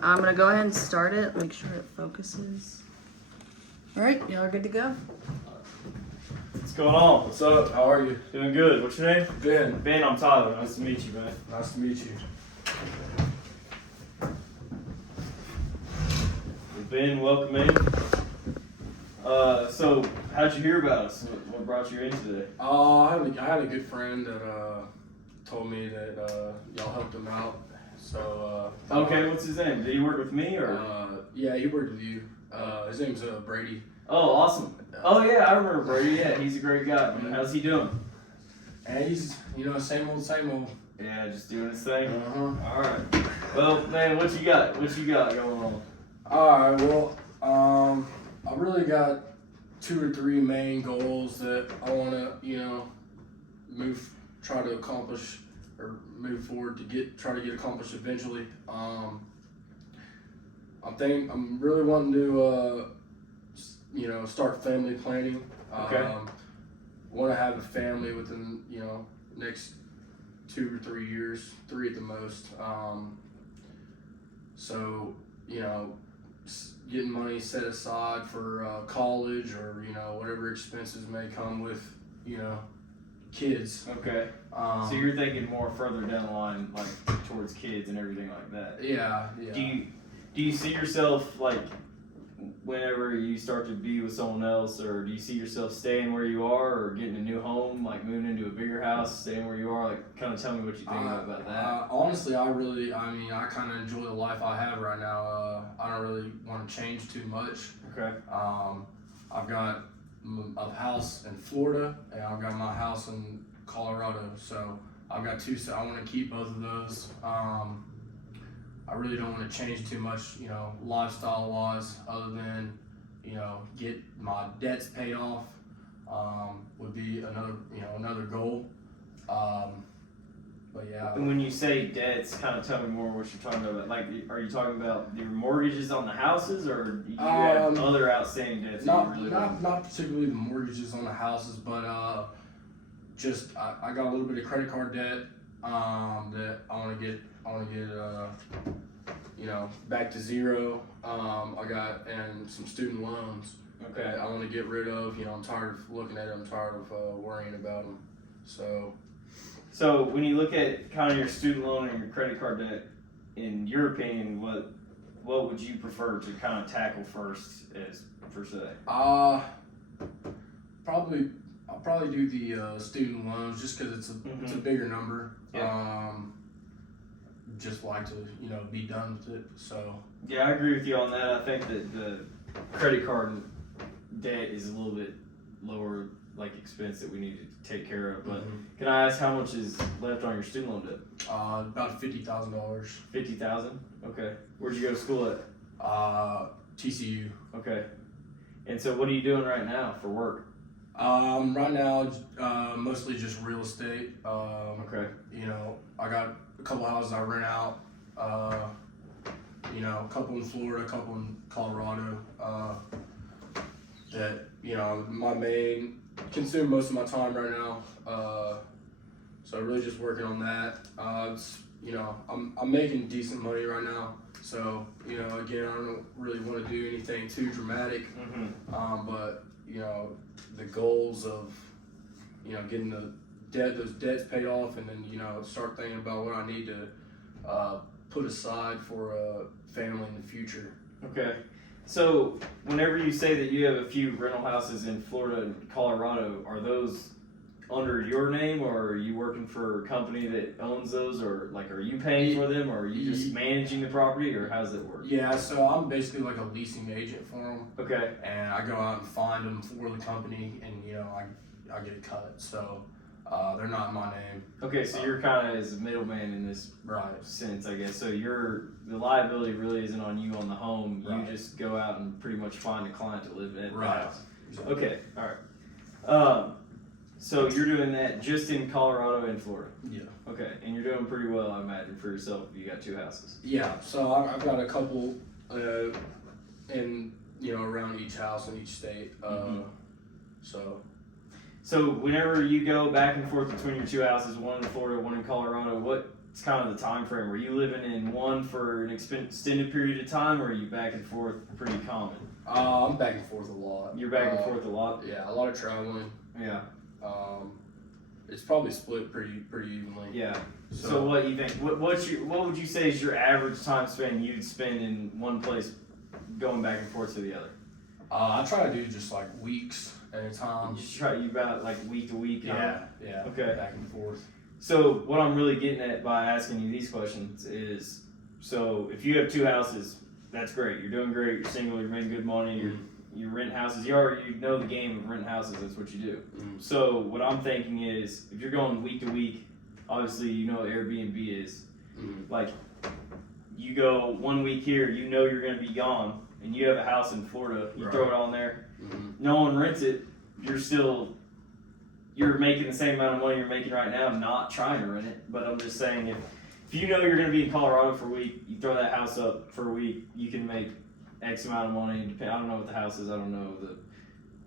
I'm gonna go ahead and start it. Make sure it focuses. All right, y'all are good to go. What's going on? What's up? How are you? Doing good. What's your name? Ben. Ben, I'm Tyler. Nice to meet you, man. Nice to meet you. Ben, welcome in. So how'd you hear about us? What brought you in today? I had a good friend that told me that y'all helped him out. So Okay, what's his name? Did he work with me or? yeah, he worked with you. His name's Brady. Oh, awesome. Oh yeah, I remember Brady. Yeah, he's a great guy. Man. How's he doing? And he's same old, same old. Yeah, just doing his thing. Uh-huh. All right. Well, man, what you got? What you got going on? All right. Well, I really got 2 or 3 main goals that I want to try to accomplish or move forward to try to get accomplished eventually. I'm really wanting to start family planning. Okay. Want to have a family within next 2 or 3 years, 3 at the most. So getting money set aside for college or whatever expenses may come with kids. Okay. So you're thinking more further down the line, like towards kids and everything like that. Yeah. Do you see yourself like whenever you start to be with someone else, or do you see yourself staying where you are, or getting a new home, like moving into a bigger house, staying where you are? Like, kind of tell me what you think about that. Honestly, I kind of enjoy the life I have right now. I don't really want to change too much. Okay. I've got a house in Florida and I've got my house in Colorado, so I've got 2. So I want to keep both of those. I really don't want to change too much, lifestyle wise, other than, get my debts paid off, would be another goal. But yeah. And when you say debts, kind of tell me more what you're talking about. Like, are you talking about your mortgages on the houses, or do you have other outstanding debts? Not particularly the mortgages on the houses, but I got a little bit of credit card debt that I want to get back to zero. I got some student loans. Okay. That I want to get rid of. I'm tired of looking at them. I'm tired of worrying about them. So when you look at kind of your student loan and your credit card debt, in your opinion, what would you prefer to kind of tackle first, as per se? I'll probably do the student loans just because it's a bigger number. Yeah. Just like to be done with it. So yeah, I agree with you on that. I think that the credit card debt is a little bit lower, like, expense that we need to take care of. But can I ask how much is left on your student loan debt? About $50,000. $50,000. Okay. Where'd you go to school at? TCU. Okay. And so what are you doing right now for work? Right now, mostly just real estate. Okay. I got a couple houses I rent out. A couple in Florida, a couple in Colorado. That my main consume most of my time right now. So really just working on that. I'm making decent money right now. So again, I don't really want to do anything too dramatic. But the goals of getting those debts paid off, and then start thinking about what I need to put aside for a family in the future. Okay. So whenever you say that you have a few rental houses in Florida and Colorado, are those under your name, or are you working for a company that owns those, or like, are you paying for them, or are you just managing the property, or how does it work? Yeah, so I'm basically like a leasing agent for them. Okay. And I go out and find them for the company, and I get a cut. So they're not in my name. Okay, so you're kind of as a middleman in this sense, I guess. So the liability really isn't on you on the home. Right. You just go out and pretty much find a client to live at the Right. house. Exactly. Okay, all right. So you're doing that just in Colorado and Florida? Yeah. Okay, and you're doing pretty well, I imagine, for yourself if you got 2 houses. Yeah, so I've got a couple in around each house in each state. So whenever you go back and forth between your 2 houses, one in Florida, one in Colorado, what's kind of the time frame? Were you living in one for an extended period of time, or are you back and forth pretty common? I'm back and forth a lot. You're back and forth a lot? Yeah, a lot of traveling. Yeah. It's probably split pretty evenly. Yeah. So what do you think? What would you say is your average time span you'd spend in one place, going back and forth to the other? I try to do just like weeks at a time. You about like week to week? Yeah. Okay. Back and forth. So what I'm really getting at by asking you these questions is, so if you have two houses, that's great. You're doing great. You're single. You're making good money. You rent houses. You know the game of rent houses. That's what you do. Mm. So what I'm thinking is, if you're going week to week, obviously you know what Airbnb is. Mm. Like, you go 1 week here, you know you're going to be gone, and you have a house in Florida. You throw it on there. Mm. No one rents it. You're making the same amount of money you're making right now, not trying to rent it. But I'm just saying, if you know you're going to be in Colorado for a week, you throw that house up for a week, you can make X amount of money. I don't know what the house is. I don't know the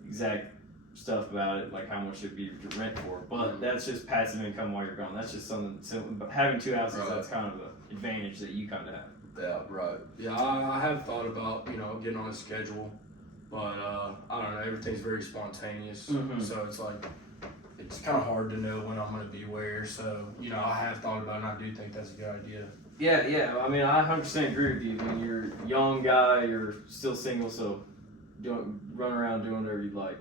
exact stuff about it, like how much it'd be to rent for. But that's just passive income while you're gone. That's just something simple. But having two houses, that's kind of an advantage that you kind of have. Yeah, right. Yeah, I have thought about, getting on a schedule, but I don't know, everything's very spontaneous, so it's like, it's kind of hard to know when I'm going to be where, so, I have thought about it, and I do think that's a good idea. Yeah, I mean, I 100% agree with you. I mean, you're a young guy, you're still single, so don't run around doing whatever you'd like.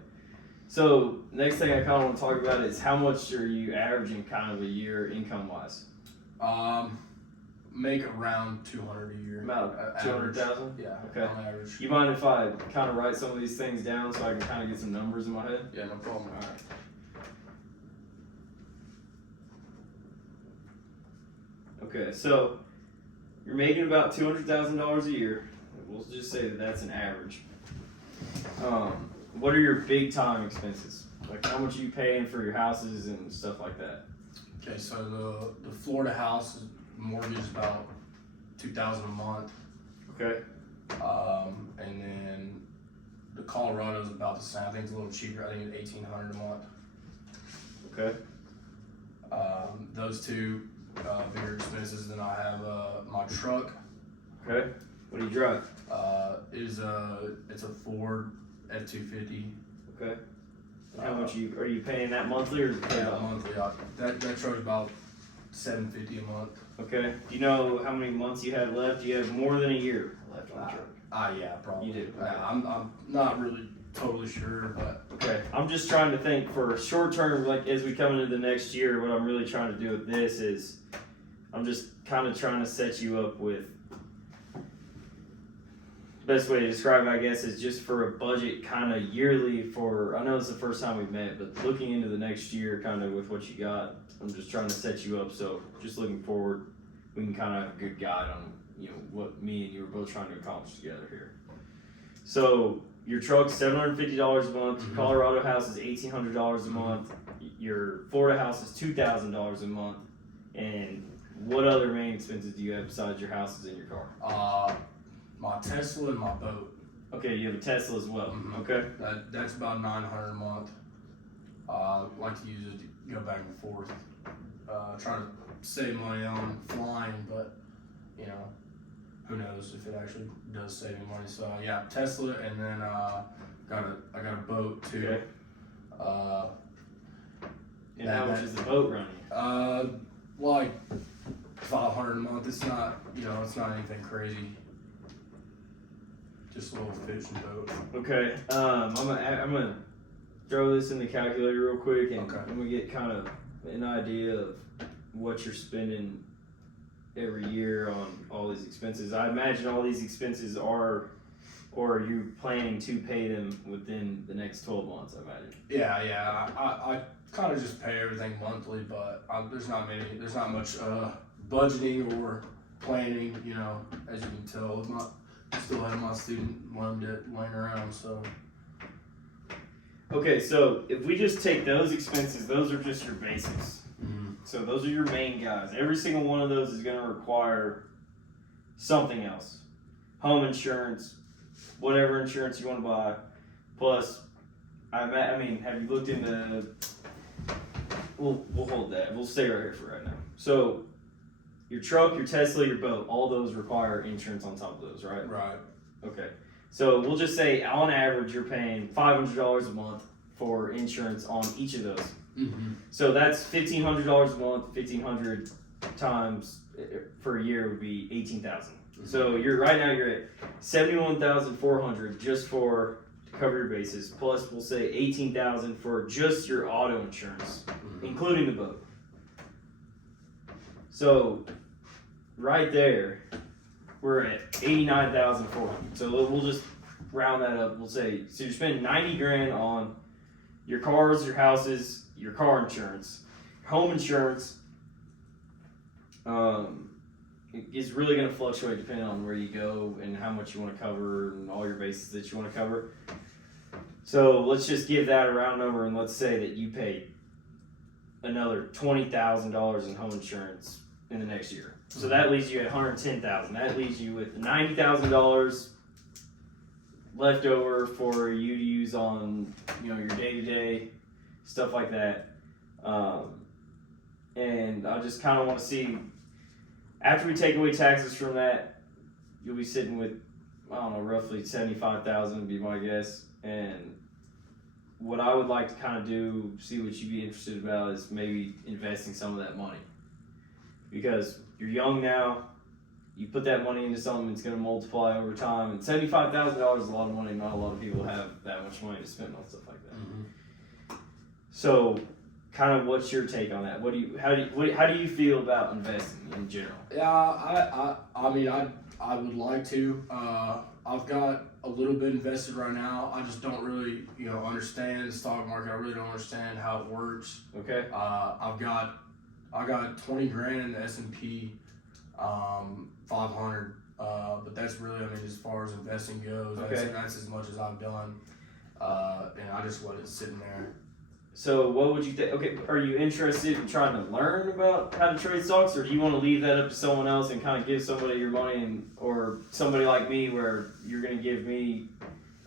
So, next thing I kind of want to talk about is how much are you averaging kind of a year income-wise? Make around 200 a year. About 200,000? Yeah, okay. On average. You mind if I kind of write some of these things down so I can kind of get some numbers in my head? Yeah, no problem. All right. Okay, so you're making about $200,000 a year. We'll just say that that's an average. What are your big time expenses? Like how much are you paying for your houses and stuff like that? Okay, so the Florida house mortgage is about $2,000 a month. Okay. And then the Colorado is about the same. I think it's a little cheaper. I think it's $1,800 a month. Okay. Those two bigger expenses. Then I have my truck. Okay. What do you drive? It's a Ford F-250. Okay. And how much are you paying that monthly or is it paid off? Monthly. That truck's about $750 a month. Okay. Do you know how many months you have left? Do you have more than a year left on the truck? Yeah, probably. You do. I'm not really totally sure, but okay. I'm just trying to think for short term, like as we come into the next year, what I'm really trying to do with this is I'm just kind of trying to set you up with, best way to describe it, I guess, is just for a budget kind of yearly for, I know it's the first time we've met, but looking into the next year kind of with what you got, I'm just trying to set you up so just looking forward, we can kind of have a good guide on, what me and you were both trying to accomplish together here. So your truck's $750 a month, your Colorado house is $1,800 a month, your Florida house is $2,000 a month, and what other main expenses do you have besides your houses and your car? My Tesla and my boat. Okay, you have a Tesla as well. Okay. That's about $900 a month. I like to use it to go back and forth. Trying to save money on flying, but who knows if it actually does save me money. So yeah, Tesla, and then I got a boat too. Okay. And how much is the boat running? Like $500 a month. It's not it's not anything crazy. Just a little fishing boat. Okay. I'm gonna throw this in the calculator real quick, and Okay. I'm gonna get kind of an idea of what you're spending every year on all these expenses. I imagine all these expenses are, or are you planning to pay them within the next 12 months? I imagine. Yeah. I kind of just pay everything monthly, but there's not much budgeting or planning. As you can tell, still have my student loan debt laying around, so. Okay, so if we just take those expenses, those are just your basics. So those are your main guys. Every single one of those is going to require something else. Home insurance, whatever insurance you want to buy. Plus, I mean, have you looked into, we'll hold that. We'll stay right here for right now. So your truck, your Tesla, your boat, all those require insurance on top of those, right? Right. Okay. So we'll just say on average you're paying $500 a month for insurance on each of those. Mm-hmm. So that's $1,500 a month. 1,500 times for a year would be 18,000. So you're right now you're at 71,400 just for to cover your bases. Plus we'll say 18,000 for just your auto insurance, including the boat. So right there, we're at 89,400. So we'll just round that up. We'll say so you're spending 90 grand on your cars, your houses, your car insurance, home insurance. It's really going to fluctuate depending on where you go and how much you want to cover and all your bases that you want to cover. So let's just give that a round number and let's say that you paid another $20,000 in home insurance in the next year. So that leaves you at $110,000. That leaves you with $90,000 left over for you to use on your day-to-day stuff like that. And I just kind of want to see, after we take away taxes from that, you'll be sitting with, I don't know, roughly $75,000 would be my guess. And what I would like to kind of do, see what you'd be interested about, is maybe investing some of that money. Because you're young now, you put that money into something that's going to multiply over time. And $75,000 is a lot of money. Not a lot of people have that much money to spend on stuff like that. Mm-hmm. So, kind of, what's your take on that? How do you feel about investing in general? Yeah, I mean, I would like to. I've got a little bit invested right now. I just don't really, understand the stock market. I really don't understand how it works. Okay. I got 20 grand in the S&P 500, but that's really, as far as investing goes, that's as much as I've done, and I just let it sit in there. So what would you think? Okay, are you interested in trying to learn about how to trade stocks, or do you want to leave that up to someone else and kind of give somebody your money, or somebody like me where you're going to give me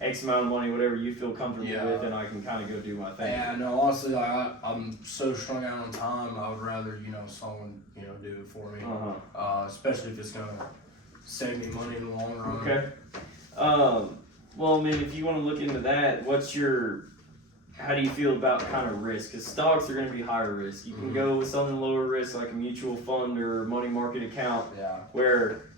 X amount of money, whatever you feel comfortable with, and I can kind of go do my thing? Yeah, no, honestly, I'm so strung out on time. I would rather, someone, do it for me, especially if it's going to save me money in the long run. Okay. Well, if you want to look into that, how do you feel about kind of risk? Because stocks are going to be higher risk. You can go with something lower risk like a mutual fund or money market account, where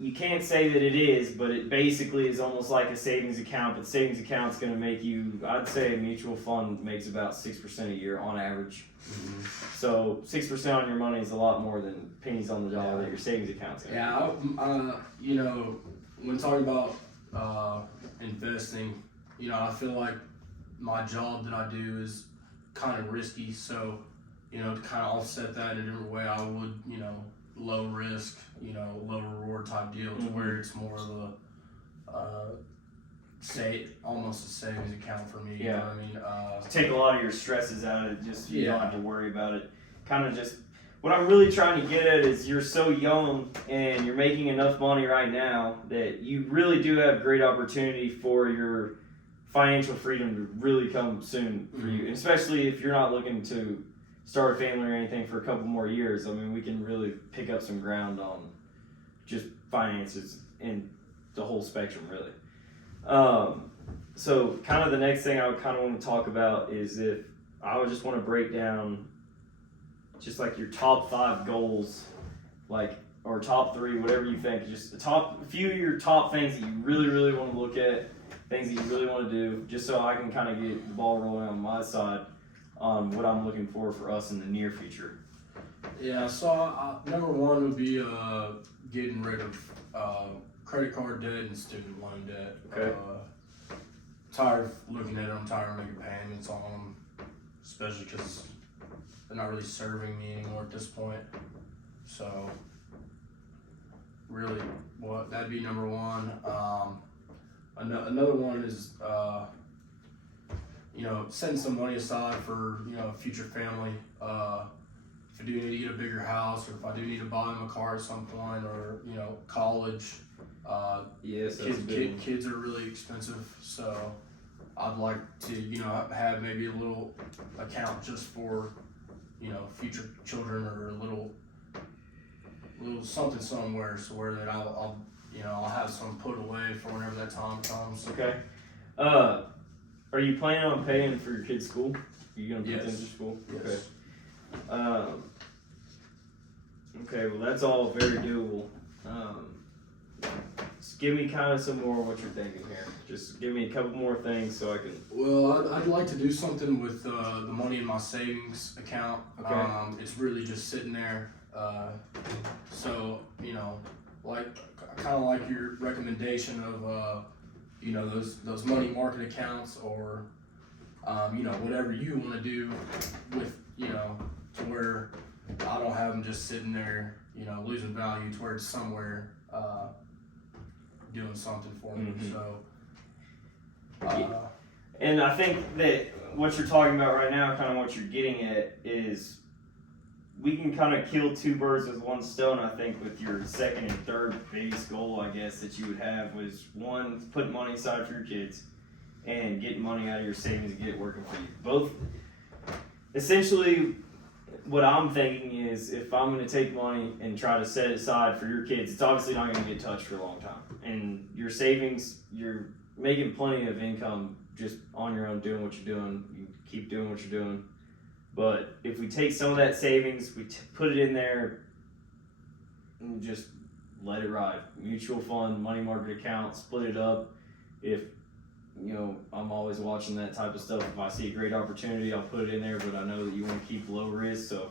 you can't say that it is, but it basically is almost like a savings account. But savings account's going to make you, I'd say a mutual fund makes about 6% a year on average. Mm-hmm. So 6% on your money is a lot more than pennies on the dollar that your savings account's going to be. When talking about investing, I feel like my job that I do is kind of risky, so, to kind of offset that in a different way, I would, low risk, low reward type deal, to where it's more of almost a savings account for me. Yeah. You know what I mean? Take a lot of your stresses out of it, just you don't have to worry about it. Kind of just, what I'm really trying to get at is you're so young and you're making enough money right now that you really do have great opportunity for your financial freedom to really come soon for you, and especially if you're not looking to start a family or anything for a couple more years. We can really pick up some ground on just finances and the whole spectrum, really. So kind of the next thing I would kind of want to talk about is if I would just want to break down just like your top 5 goals, or top 3, whatever you think, just a few of your top things that you really, really want to look at, things that you really want to do, just so I can kind of get the ball rolling on my side on what I'm looking for us in the near future. Yeah, so number 1 would be getting rid of credit card debt and student loan debt. Okay. Tired of looking at them, tired of making payments on them, especially because they're not really serving me anymore at this point. So, really, that'd be number 1. Another one is, setting some money aside for, future family. If I do need to get a bigger house, or if I do need to buy them a car at some point, or, college. Yes, kids are really expensive, so I'd like to, have maybe a little account just for future children or a little something somewhere, so where that I'll have some put away for whenever that time comes. Okay. Are you planning on paying for your kids' school? Are you gonna put them Yes. through school? Yes. Okay. Okay. Well, that's all very doable. Just give me kind of some more of what you're thinking here. Just give me a couple more things so I can. Well, I'd like to do something with the money in my savings account. Okay. It's really just sitting there. So like kind of like your recommendation of those money market accounts, or whatever you want to do with to where I don't have them just sitting there losing value, to where it's somewhere doing something for me. Mhm. So. And I think that what you're talking about right now, kind of what you're getting at, is we can kind of kill two birds with one stone. I think with your second and third biggest goal, I guess, that you would have was, one, putting money aside for your kids, and getting money out of your savings and get it working for you. Both, essentially, what I'm thinking is, if I'm going to take money and try to set it aside for your kids, it's obviously not going to get touched for a long time. And your savings, you're making plenty of income just on your own, doing what you're doing. You keep doing what you're doing. But if we take some of that savings, we put it in there and just let it ride. Mutual fund, money market account, split it up. If I'm always watching that type of stuff. If I see a great opportunity, I'll put it in there. But I know that you want to keep low risk, so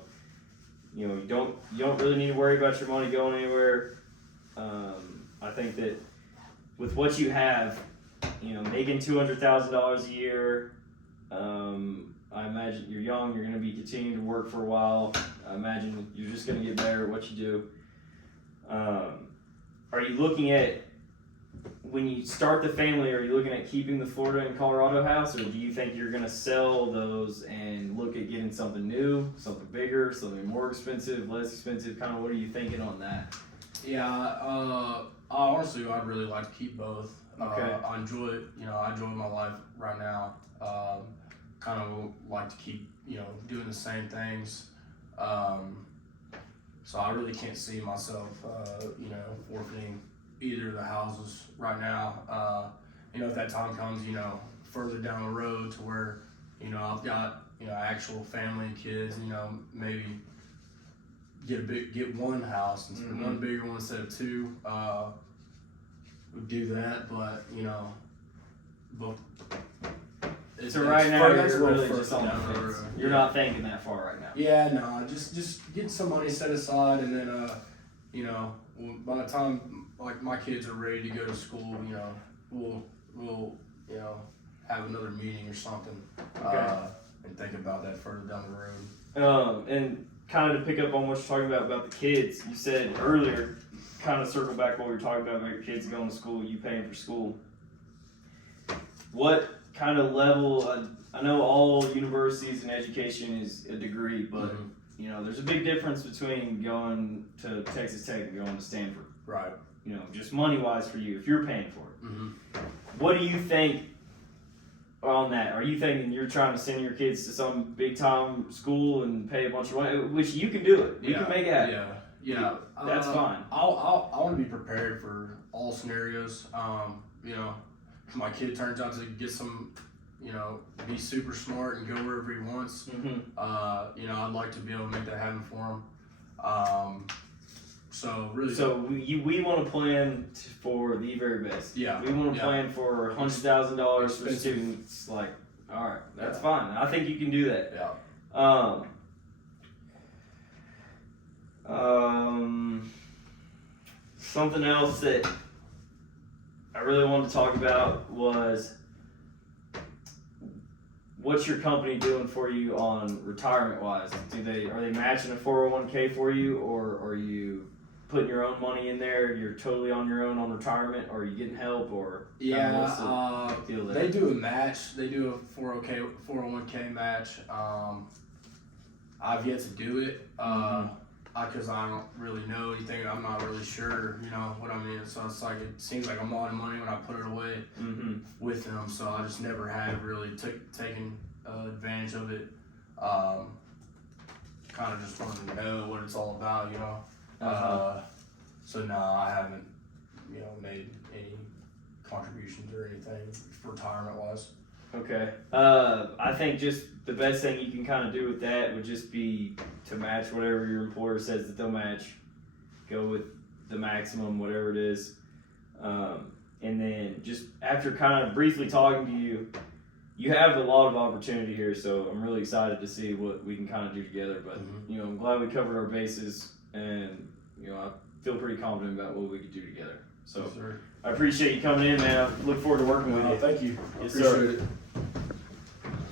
you don't really need to worry about your money going anywhere. I think that with what you have, making $200,000 a year. I imagine you're young, you're going to be continuing to work for a while. I imagine you're just going to get better at what you do. Are you looking at, when you start the family, are you looking at keeping the Florida and Colorado house, or do you think you're going to sell those and look at getting something new, something bigger, something more expensive, less expensive? Kind of what are you thinking on that? Yeah, honestly, I'd really like to keep both. Okay. I enjoy my life right now. Kind of like to keep, doing the same things. So I really can't see myself, forfeiting either of the houses right now. If that time comes, further down the road to where, I've got, actual family and kids, maybe get one house instead of one bigger one instead of two. Would do that, but but So right now that's you're a little really just on the further down fence. road. You're not thinking that far right now. Yeah, no, just get some money set aside, and then by the time like my kids are ready to go to school, we'll have another meeting or something, and think about that further down the road. And kind of to pick up on what you're talking about the kids, you said earlier, kind of circle back what we were talking about your kids going to school, you paying for school. What kind of level, I know all universities and education is a degree, but there's a big difference between going to Texas Tech and going to Stanford. Right. Just money-wise for you, if you're paying for it. Mm-hmm. What do you think on that? Are you thinking you're trying to send your kids to some big-time school and pay a bunch of money, which you can do it. You can make it happen. Yeah. That's fine. I want to be prepared for all scenarios. If my kid turns out to get some, be super smart and go wherever he wants, I'd like to be able to make that happen for him. So really. So we want to plan for the very best. Yeah. We want to plan for $100,000 for Expensive. students. Like, all right, that's fine. I think you can do that. Yeah. Something else that I really wanted to talk about was, what's your company doing for you on retirement wise? Are they matching a 401k for you, or are you putting your own money in there? You're totally on your own on retirement, or are you getting help, or what's the deal there? They do a match. They do a 401k match. I've yet to do it because I don't really know anything. I'm not really sure, what I mean. So it's like, it seems like I'm out of money when I put it away with them. So I just never had really taken advantage of it. kind of just wanted to know what it's all about, you know. Uh-huh. So no, I haven't, you know, made any contributions or anything retirement wise. Okay. I think just the best thing you can kind of do with that would just be to match whatever your employer says that they'll match. Go with the maximum, whatever it is. And then just after kind of briefly talking to you, you have a lot of opportunity here, so I'm really excited to see what we can kind of do together. But, Mhm. you know, I'm glad we covered our bases, and, you know, I feel pretty confident about what we could do together. So Yes, sir. I appreciate you coming in, man. I look forward to working with No, you. thank you. I Yes, sir. appreciate it.